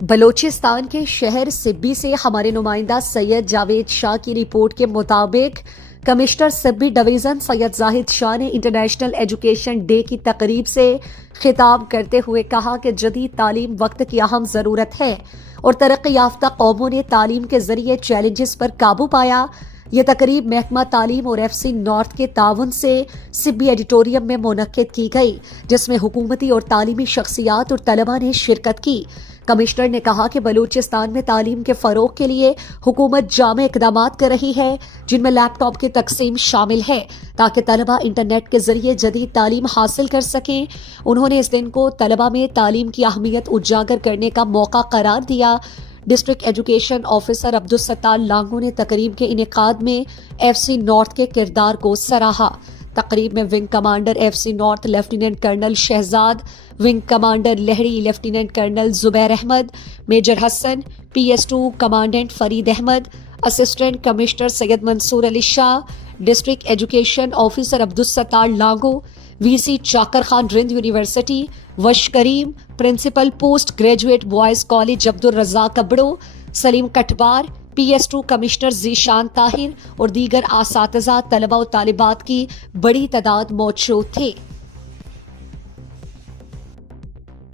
بلوچستان کے شہر سبی سے ہمارے نمائندہ سید جاوید شاہ کی رپورٹ کے مطابق کمشنر سبی ڈویژن سید زاہد شاہ نے انٹرنیشنل ایجوکیشن ڈے کی تقریب سے خطاب کرتے ہوئے کہا کہ جدید تعلیم وقت کی اہم ضرورت ہے اور ترقی یافتہ قوموں نے تعلیم کے ذریعے چیلنجز پر قابو پایا۔ یہ تقریب محکمہ تعلیم اور ایف سی نارتھ کے تعاون سے سبی ایڈیٹوریم میں منعقد کی گئی، جس میں حکومتی اور تعلیمی شخصیات اور طلباء نے شرکت کی۔ کمشنر نے کہا کہ بلوچستان میں تعلیم کے فروغ کے لیے حکومت جامع اقدامات کر رہی ہے، جن میں لیپ ٹاپ کی تقسیم شامل ہے تاکہ طلباء انٹرنیٹ کے ذریعے جدید تعلیم حاصل کر سکیں۔ انہوں نے اس دن کو طلباء میں تعلیم کی اہمیت اجاگر کرنے کا موقع قرار دیا۔ District education officer Abdul Sattar Lango نے تقریب کے انعقاد میں ایف سی نارتھ کے کردار کو سراہا۔ تقریب میں wing commander F C north lieutenant colonel Shahzad, wing commander Lehri lieutenant colonel Zubair Ahmed, major Hassan, P S 2 commandant Farid Ahmed, assistant commissioner Syed Mansoor Ali Shah, district education officer Abdul Sattar Lango, V C Chakar Khan Rind university, Wash Karim, principal post graduate boys college Abdul Razzaq Abro, Saleem Katbar, P S 2 commissioner Zeeshan Tahir اور دیگر اساتذہ، طلباء و طالبات کی بڑی تعداد موجود تھے۔